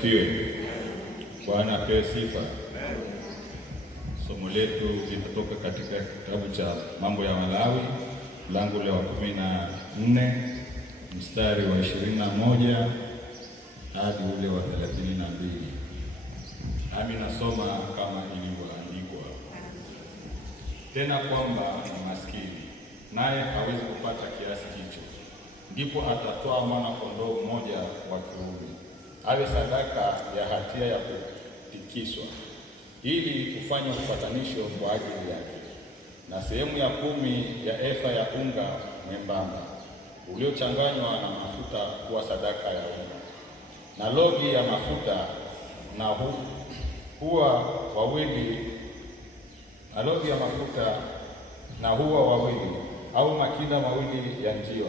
asifiwe. Bwana apewe sifa. Somo letu linatoka katika kitabu cha Mambo ya Walawi mlango ule wa 14 mstari wa 21 hadi ule wa 32. Nami nasoma kama ilivyoandikwa. Tena kwamba ni maskini, naye hawezi kupata kiasi hicho, ndipo atatoa mwana kondoo mmoja wa kiume awe sadaka ya hatia ya kutikiswa, ili kufanya upatanisho kwa ajili yake, na sehemu ya 10 ya efa ya unga mwembamba uliochanganywa na mafuta kuwa sadaka ya unga, na logi ya mafuta na hua wawili au makida mawili ya njiwa,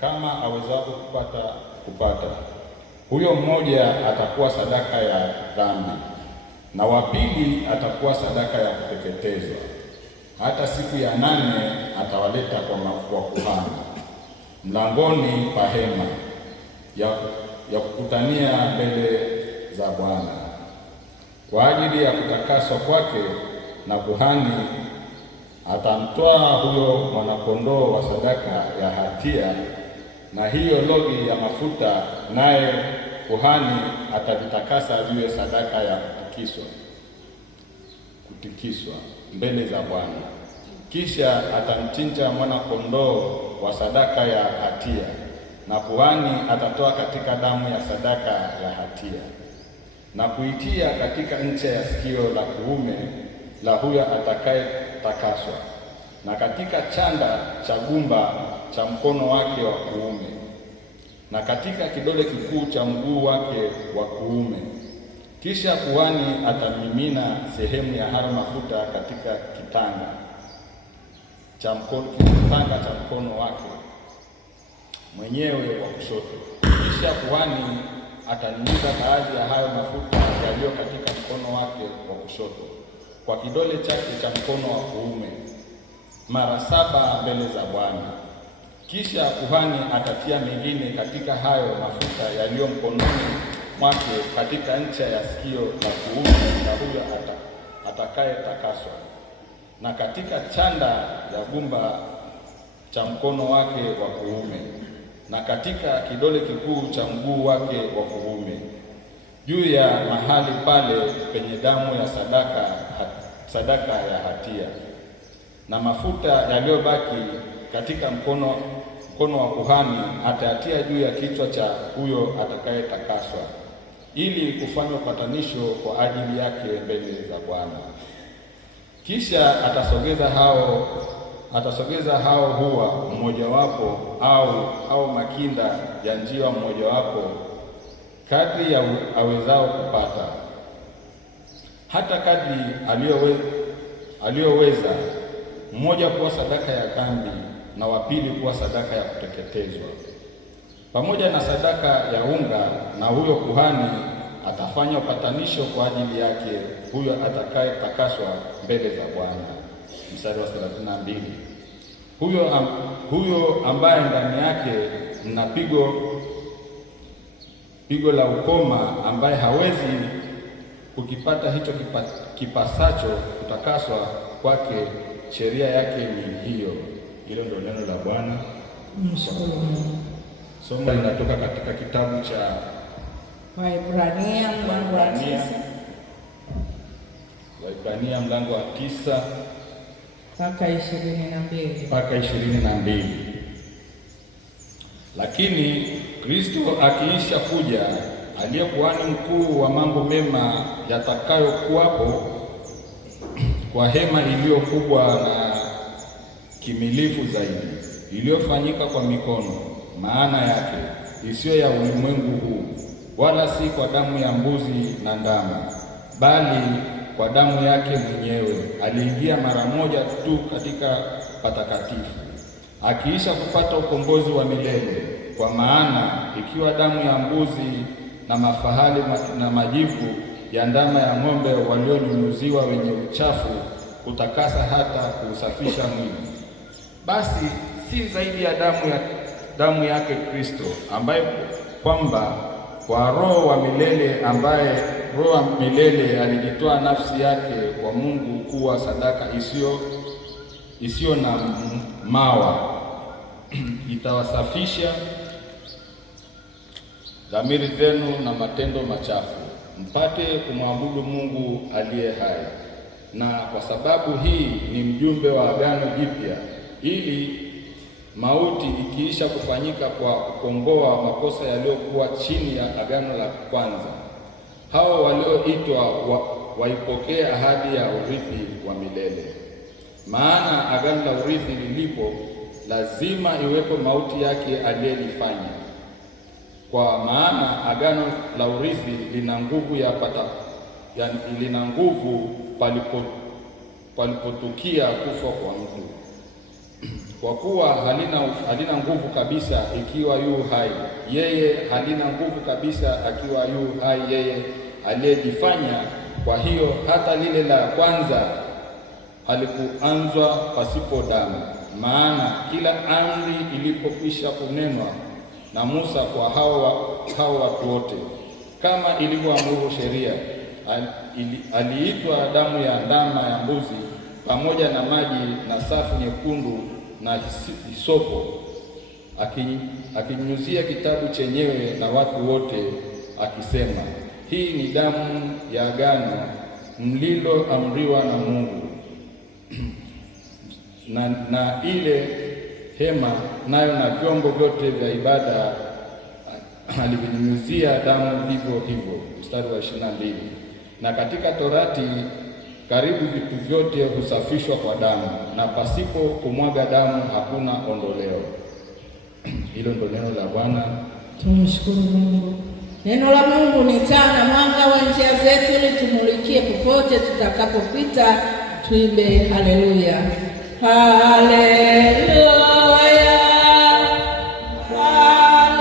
kama awezavyo kupata. Huyo mmoja atakuwa sadaka ya dhambi, na wa pili atakuwa sadaka ya kuteketezwa. Hata siku ya 8 atawaleta kwa kuhani mlangoni pa hema ya kukutania mbele za Bwana kwa ajili ya kutakaswa kwake, na kuhani atamtoa huyo mwanakondoo wa sadaka ya hatia na hiyo logi ya mafuta, naye kuhani atavitakasa viwe sadaka ya kutikiswa mbele za Bwana. Kisha atamchinja mwana kondoo wa sadaka ya hatia, na kuhani atatoa katika damu ya sadaka ya hatia na kuitia katika ncha ya sikio la kuume la huyo atakayetakaswa, na katika chanda cha gumba cha mkono wake wa kuume, na katika kidole kikuu cha mguu wake wa kuume. Kisha kuhani atamimina sehemu ya hayo mafuta katika kitanga cha mkono wake mwenyewe wa kushoto. Kisha kuhani atanyunyiza baadhi ya hayo mafuta yaliyo katika mkono wake wa kushoto kwa kidole chake cha mkono wa kuume mara 7 mbele za Bwana. Kisha kuhani atatia mengine katika hayo mafuta yaliyo mkononi mwake katika ncha ya sikio la kuume la huyo atakayetakaswa, na katika chanda ya gumba cha mkono wake wa kuume, na katika kidole kikuu cha mguu wake wa kuume, juu ya mahali pale penye damu ya sadaka ya hatia. Na mafuta yaliyobaki katika mkono wa kuhani atayatia juu ya kichwa cha huyo atakayetakaswa, ili kufanya upatanisho kwa ajili yake mbele za Bwana. Kisha atasogeza hao hua mmojawapo au makinda ya njiwa mmojawapo kadri awezao kupata, hata kadri aliyoweza, mmoja kuwa sadaka ya dhambi na wa pili kuwa sadaka ya kuteketezwa, pamoja na sadaka ya unga. Na huyo kuhani atafanya upatanisho kwa ajili yake huyo atakayetakaswa mbele za Bwana. Mstari wa 32. Huyo ambaye ndani yake mna pigo la ukoma, ambaye hawezi kukipata hicho kipasacho kutakaswa kwake, sheria yake ni hiyo. Hilo ndio neno la Bwana. Somo linatoka katika kitabu cha Waebrania mlango wa 9. Waebrania mlango wa 9 mpaka 22. Lakini Kristo akiisha kuja, aliye kuhani mkuu wa mambo mema yatakayokuwapo kwa hema iliyo kubwa na kimilifu zaidi, iliyofanyika kwa mikono, maana yake isiyo ya ulimwengu huu, wala si kwa damu ya mbuzi na ndama, bali kwa damu yake mwenyewe. Aliingia mara moja tu katika patakatifu, akiisha kupata ukombozi wa milele. Kwa maana ikiwa damu ya mbuzi na mafahali na majivu ya ndama ya ng'ombe walionyunyuziwa wenye uchafu kutakasa hata kuusafisha mwili, basi si zaidi ya damu yake Kristo, ambaye kwamba kwa Roho wa milele, ambaye Roho wa milele alijitoa nafsi yake kwa Mungu kuwa sadaka isiyo na mawa itawasafisha dhamiri zenu na matendo machafu, mpate kumwabudu Mungu aliye hai. Na kwa sababu hii ni mjumbe wa agano jipya, ili mauti ikiisha kufanyika kwa kukomboa makosa yaliyokuwa chini ya agano la kwanza, hao walioitwa waipokee ahadi ya urithi wa milele. Maana agano la urithi lilipo, lazima iwepo mauti yake aliyelifanya. Kwa maana agano la urithi lina nguvu palipotukia kufa kwa mtu, kwa kuwa halina nguvu kabisa ikiwa yu hai yeye, halina nguvu kabisa akiwa yu hai yeye aliyejifanya. Kwa hiyo hata lile la kwanza halikuanzwa pasipo damu. Maana kila amri ilipokwisha kunenwa na Musa kwa hao watu wote, kama ilivyoamuru sheria, aliitwa damu ya ndama ya mbuzi pamoja na maji na safu nyekundu na hisopo, akinyunyizia kitabu chenyewe na watu wote, akisema, hii ni damu ya agano mliloamriwa na Mungu. na ile hema nayo na vyombo vyote vya ibada alivinyunyizia damu vivyo hivyo. Mstari wa 22. Na katika Torati karibu vitu vyote husafishwa kwa damu, na pasipo kumwaga damu hakuna ondoleo. Hilo ndo neno la Bwana. Tumshukuru Mungu. Neno la Mungu ni taa na mwanga wa njia zetu, ili tumulikie popote tutakapopita. Tuimbe haleluya, haleluya.